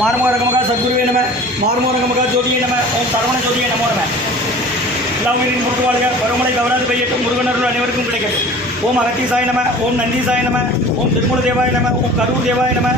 மாறுமுகரகமகா சத்குருவே நம மாறுமுகரகமகா ஜோதியே நம ஓம் சரவண ஜோதியே நமோ நம. எல்லா உயிரின் பொறுத்து வாழ்க பருவமழை தவறாது பெய்யட்டும் முருகனருள் அனைவருக்கும் கிடைக்கட்டும். ஓம் அகத்தீசாய நம ஓம் நந்தீசாய நம ஓம் திருமூல தேவாய நம ஓம் கரூர் தேவாய நம.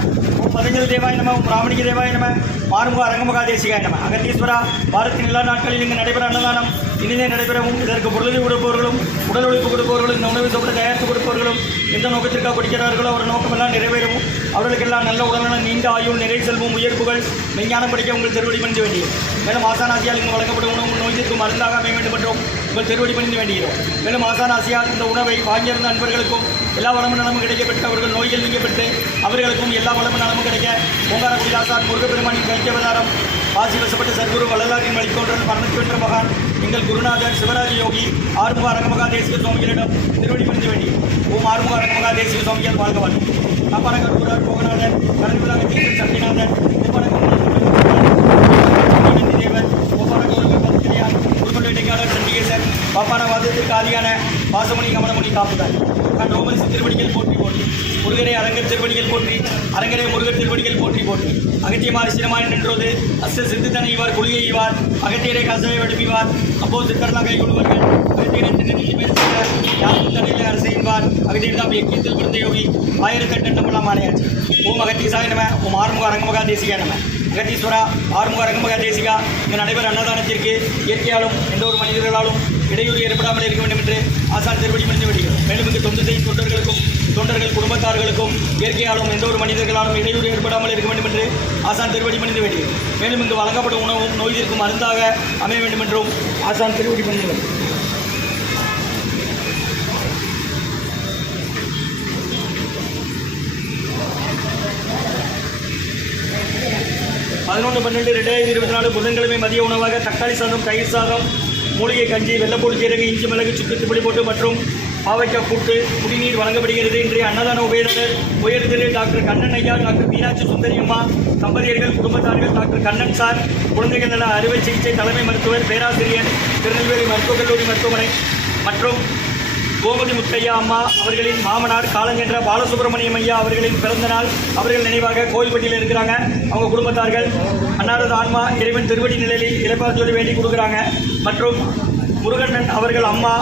பதஞ்சல் தேவாய நம ஓம் ராமணிக தேவாய நம மாறுமுக அரங்கமகா தேசிகாய நம. அகத்தீஸ்வரா பாரத்தின் எல்லா நாட்களில் இங்கு நடைபெற அன்னதானம். இனிதே நடைபெறவும் இதற்கு பொருளை கொடுப்பவர்களும் உடல் உழைப்பு கொடுப்பவர்களும் இந்த உணவு சாப்பிட தயாரித்து கொடுப்பவர்களும் எந்த நோக்கத்திற்காக படிக்கிறார்களோ அவர் நோக்கமெல்லாம் நிறைவேறவும். அவர்களுக்கெல்லாம் நல்ல உடல்நலம் நீண்ட ஆயுள் நிறை செல்வம் உயர்ப்புகள் மெஞ்ஞானம் படிக்க உங்கள் திருவடி பண்ண வேண்டியது. மேலும் ஆசானாசியால் இங்கு வழங்கப்படும் உணவு நோய்க்கு மருந்தாக அமைய வேண்டும் என்றும் உங்கள் திருவடி பணிந்து வேண்டுகிறோம் மேலும் ஆசானாசியால் இந்த உணவை வாங்கியிருந்த நண்பர்களுக்கும் எல்லா வளமும் நலமும் கிடைக்கப்பட்டு அவர்கள் நோய்கள் நீங்கப்பட்டு அவர்களுக்கும் எல்லா வளமும் நலமும் கிடைக்க ஓங்கார ஆசான் முருகப்பெருமானின் கைக்கவதாரம் வாசி வசப்பட்ட சர்க்குரு வள்ளலாரின் வழித்தோன்றல் மரணத்து வென்ற மகான் எங்கள் குருநாதர் சிவராஜ யோகி ஆறுமுக அரங்கமகா தேசிக சுவாமிகளிடம் திருவடி பணிந்து வேண்டி. ஓம் ஆறுமுக அரங்கமகா தேசிக சுவாமிகள் வாழ்க வாழ்க்கை காப்பானகர் ஊரார் போகநாதர் கரண்விழாக தீர்த்த சட்டிநாதர் பாசமணி கமலமணி காப்புதான் கண்ட ஓமரிசி திருவடிகள் போற்றி போற்றி. முருகரை அரங்கர் திருவடிகள் போற்றி. அரங்கரை முருகர் திருவடிகள் போற்றி போற்றி. அகத்தியமாரி சிரமாய் நின்றோது. அஸ்த சிந்துதனை இவார் குளியை இவார் அகத்தியரை கசவை வடுப்பிவார். அப்போ சிற்கடலாம் கை கொள்வார்கள். அகத்தியரை திருநெல்லி பேசுகிற யாரும் தடையில அரசைவார் அகத்தியர் தாம் எக்கியத்தில் பிறந்த யோகி. ஆயிரத்தெட்டு எண்ணமெல்லாம் ஆணையாச்சு. ஓம் அகத்தீசாய நம ஓம் ஆறுமுக அரங்கமகா தேசிகா நம. அகத்தீஸ்வரா ஆறுமுக அரங்கமகா தேசிகா. இங்கு நடைபெற அன்னதானத்திற்கு இயற்கையாலும் எந்த ஒரு மனிதர்களாலும் இடையூறு ஏற்படாமல் இருக்க வேண்டும் என்று ஆசான் திருவடி மனித விடுகிறோம் மேலும் இங்கு தொண்டு செய்யும் தொண்டர்களுக்கும் தொண்டர்கள் குடும்பத்தார்களுக்கும் இயற்கையாலும் எந்த ஒரு மனிதர்களாலும் இடையூறு ஏற்படாமல் இருக்க வேண்டும் என்று ஆசான் திருவடி மனித வேண்டுகிறோம் மேலும் இங்கு வழங்கப்படும் உணவும் நோய் மருந்தாக அமைய வேண்டும் என்றும் ஆசான் திருவடி மனித பதினொன்று பன்னெண்டு ரெண்டாயிரத்தி இருபத்தி நாலு புதன்கிழமை மதிய உணவாக தக்காளி சாதம் தயிர் சாதம் மூலிகை கஞ்சி வெள்ளப்பூல் சீரக இஞ்சி மிளகு சுக்கு திப்பிலி போட்டு மற்றும் பாவைக்காய் கூட்டு குடிநீர் வழங்கப்படுகிறது. இன்றைய அன்னதான உபயனர் உயர் திரு டாக்டர் கண்ணன் ஐயா டாக்டர் மீனாட்சி சுந்தரியம்மா தம்பதியர்கள் குடும்பத்தார்கள் டாக்டர் கண்ணன் சார் குழந்தைகள் நல அறுவை சிகிச்சை தலைமை மருத்துவர் பேராசிரியர் திருநெல்வேலி மருத்துவக் கல்லூரி மருத்துவமனை மற்றும் கோமதி முத்தையா அம்மா அவர்களின் மாமனார் காலஞ்சென்ற பாலசுப்ரமணியம் ஐயா அவர்களின் பிறந்த நாள் அவர்கள் நினைவாக கோயில்பட்டியில் இருக்கிறாங்க. அவங்க குடும்பத்தார்கள் அன்னாரது ஆன்மா இறைவன் திருவடி நிலையில் இழப்பார் சொல்லி வேண்டி கொடுக்குறாங்க. மற்றும் முருகண்ணன் அவர்கள் அம்மா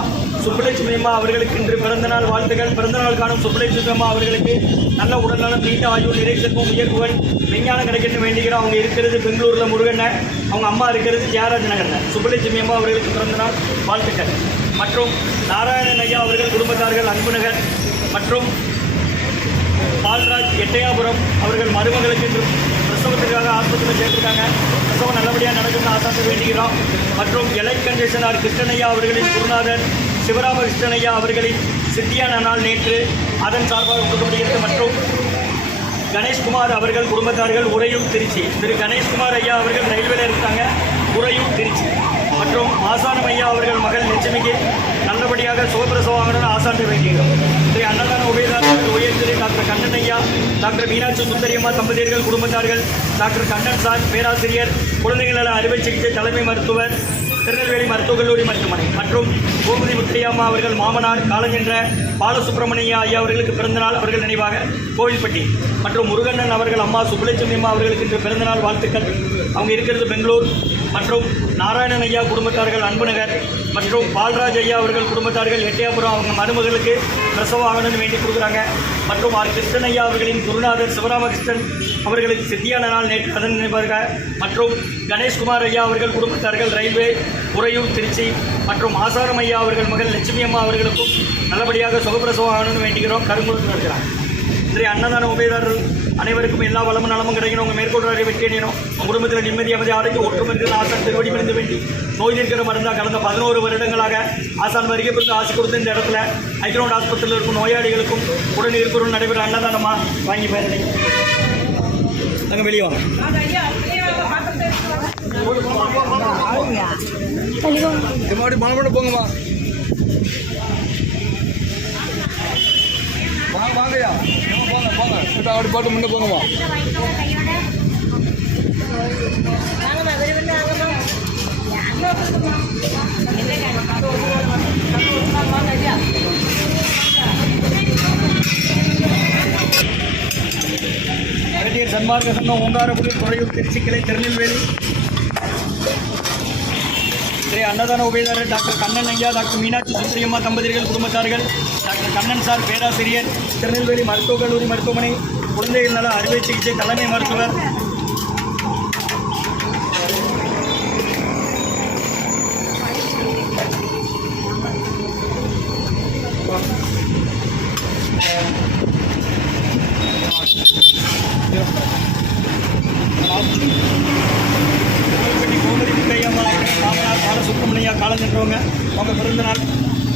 சுப்புலட்சுமி அம்மா அவர்களுக்கு இன்று பிறந்தநாள் வாழ்த்துகள். வாழ்த்துக்கள் காணும் சுப்புலட்சுமி அம்மா அவர்களுக்கு நல்ல உடல்நலம் நீண்ட ஆயுள் நிறை உயர்வுகள் விஞ்ஞானம் கிடைக்கணும் வேண்டுகிறோம் அவங்க இருக்கிறது பெங்களூரில் முருகண்ணன் அவங்க அம்மா இருக்கிறது ஜெயராஜ் நகரில். சுப்புலட்சுமி அம்மா அவர்களுக்கு பிறந்த நாள் வாழ்த்துக்கள். மற்றும் நாராயணன் ஐயா அவர்கள் குடும்பத்தார்கள் அன்புநகர் மற்றும் பால்ராஜ் எட்டையாபுரம் அவர்கள் மருமகளுக்கு பிரசவத்திற்காக ஆஸ்பத்திரியில் சேர்த்துருக்காங்க. பிரசவம் நல்லபடியாக நடக்கும்னு ஆசாச வேண்டுகிறோம் மற்றும் எலை கண்டிஷனர் கிருஷ்ணனையா அவர்களின் குருநாதர் சிவராம கிருஷ்ணனையா அவர்களின் சித்தியான நாள் நேற்று அதன் சார்பாக கொடுக்கப்படுகிறது மற்றும் கணேஷ்குமார் அவர்கள் குடும்பத்தார்கள் உறையூர் திருச்சி. திரு கணேஷ்குமார் ஐயா அவர்கள் ரயில்வேல இருக்காங்க. உறையூர் ஆசான ஆசானம் ஐயா அவர்கள் மகள் லட்சுமிக்கு நல்லபடியாக சுகப்பிரசவம் ஆசான் வைக்கிறோம் திரு அன்னதான உபயதாரர்கள் உயர் டாக்டர் கண்ணன் ஐயா டாக்டர் மீனாட்சி சுந்தரியம்மா தம்பதியர்கள் குடும்பத்தார்கள் டாக்டர் கண்ணன் சார் பேராசிரியர் குழந்தைகள் நல அறுவை சிகிச்சை தலைமை மருத்துவர் திருநெல்வேலி மருத்துவக் கல்லூரி மருத்துவமனை மற்றும் கோமதி முத்தையம்மா அவர்கள் மாமனார் காலஞ்சென்ற பாலசுப்ரமணிய ஐயா அவர்களுக்கு பிறந்தநாள் அவர்கள் நினைவாக கோவில்பட்டி மற்றும் முருகண்ணன் அவர்கள் அம்மா சுப்புலட்சுமி அம்மா அவர்களுக்கு இன்று பிறந்தநாள் வாழ்த்துக்கள். அவங்க இருக்கிறது பெங்களூர். மற்றும் நாராயணன் ஐயா குடும்பத்தார்கள் அன்புநகர் மற்றும் பால்ராஜ் ஐயா அவர்கள் குடும்பத்தார்கள் எட்டையாபுரம் அவங்க மருமகளுக்கு பிரசவம் ஆகணும்னு வேண்டி கொடுக்குறாங்க. மற்றும் ஆர் கிருஷ்ணன் ஐயா அவர்களின் குருநாதர் சிவராமகிருஷ்ணன் அவர்களுக்கு சித்தியான நாள் நேற்று அதன் நினைப்பார்கள் மற்றும் கணேஷ்குமார் ஐயா அவர்கள் குடும்பத்தார்கள் ரயில்வே உறையூர் திருச்சி மற்றும் ஆசாரம் ஐயா அவர்கள் மகள் லட்சுமி அம்மா அவர்களுக்கும் நல்லபடியாக சுகப்பிரசவம் ஆகணும்னு வேண்டுகிறோம் கருங்குளத்தில் இருக்கிறாங்க. இன்றைய அன்னதான உபயதாரர்கள் அனைவருக்கும் எல்லா வளமும் நலமும் கிடைக்கணும். உங்கள் மேற்கொள்றாரை வெற்றி அணியணும் உங்கள் குடும்பத்தில் நிம்மதி அமைதி ஆரோக்கிய ஒற்றுமை ஆசான் திருவடி பிரிந்து வேண்டி நோய் நிற்கிற மருந்தாக கடந்த பதினோரு வருடங்களாக ஆசான் வருகை பிறந்து ஆசை கொடுத்த இந்த இடத்துல ஐக்ரௌண்ட் ஆஸ்பத்திரியில் இருக்கும் நோயாளிகளுக்கும் உடன் இருக்கிறோம் நடைபெற அன்னதானமாக வாங்கி பயனடை நாங்கள் வெளியே வாங்க. மாடி போங்கம்மா. வாங்க வாங்கயா போங்க போங்க அப்படி போட்டு முன்ன போங்கம்மா சன்மார்க்க சங்கம் ஓங்காரபுரி துறையூர் திருச்சி கிளை திருநெல்வேலி. ஸ்ரீ அன்னதான உபயதாரர் டாக்டர் கண்ணன் ஐயா டாக்டர் மீனாட்சி சுந்தரியம்மா தம்பதிகள் குடும்பத்தார்கள் டாக்டர் கண்ணன் சார் பேராசிரியர் திருநெல்வேலி மருத்துவக் கல்லூரி மருத்துவமனை குழந்தைகள் நல அறுவை சிகிச்சை தலைமை மருத்துவர் கோவில்பட்டி கோமதி முத்தையம்மா அவர்கள் மாமனார் பாலசுப்ரமணியா காலம் சென்றவங்க அவங்க பிறந்த நாள்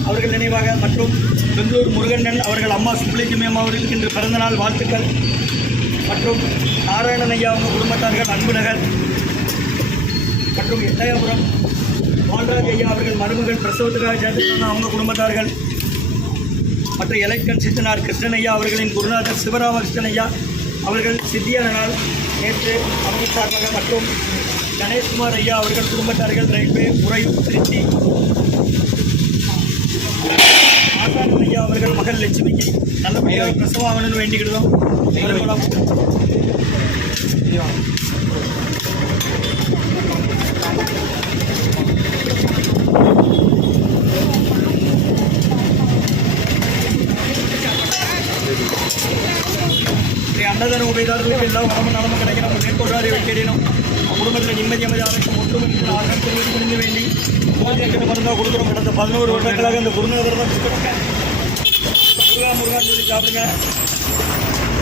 அவர்கள் நினைவாக மற்றும் பெங்களூர் முருகண்ணன் அவர்கள் அம்மா சுப்புலட்சுமி அம்மா அவர்களுக்கு இன்று பிறந்தநாள் வாழ்த்துக்கள். மற்றும் நாராயணன் ஐயா அவங்க குடும்பத்தார்கள் அன்புநகர் மற்றும் எட்டயபுரம் பால்ராஜ் ஐயா அவர்கள் மருமகள் பிரசவத்துக்காக சேர்த்துருக்காங்க அவங்க குடும்பத்தார்கள் மற்றும் எலைக்கன் சித்தனார் கிருஷ்ணன் ஐயா அவர்களின் குருநாதர் சிவராமகிருஷ்ணன் ஐயா அவர்கள் சித்தியானால் நேற்று அவங்க மற்றும் கணேஷ்குமார் ஐயா அவர்கள் குடும்பத்தார்கள் ரயில்வே உறையூர் திருச்சி. ஆசாரம் ஐயா அவர்கள் மகள் லட்சுமிக்கு நல்லபடியாக வேண்டிக்கிட்டோம் திருமணம் ஸ்ரீ அன்னதான உபயதாரர்களுக்கு எல்லா வளமும் நலமும் கிடைக்கணும் மேற்கொள்றாரு வைக்கிறேனும் குடும்பத்தில் நிம்மதி அமைதி ஆரோக்கியம் ஒற்றுமை ஆக திரும்பி முடிந்து வேண்டி குழந்தைக்கு மருந்தாக கொடுக்குறோம். கடந்த பதினோரு வருடங்களாக இந்த குருநகர் தான் கொடுக்குறோங்க முருகா முருகான்னு சொல்லி சாப்பிடுங்க.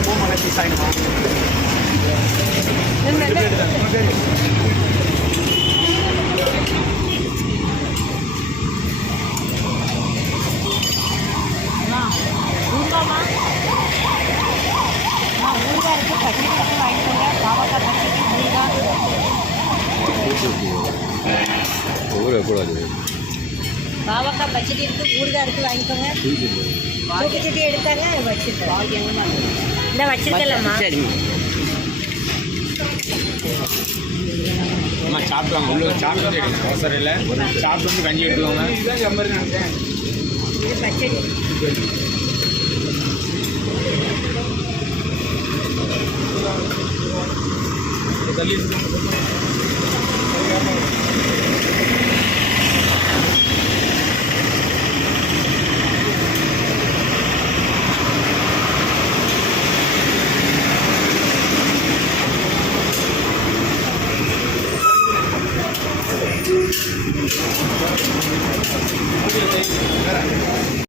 ஓ மகத்தி ஊர்வாமா ஊர்வா இருக்கு பச்சடி பக்கம் வாங்கிக்கோங்க பாவக்காய் பச்சடி ஊறுகாய் கூடாது பாவக்காய் பச்சடி இருக்கு ஊறுகாய் இருக்கு வாங்கிக்கோங்க. சட்டி எடுத்தாங்க வச்சிருக்கேன் இந்த வச்சிருக்கலாமா அம்மா சாப்பிடுவாங்க உள்ள சாப்பிட்டு இல்லை. சாப்பிட்டு வந்து கஞ்சி இது பச்சடி. தள்ளி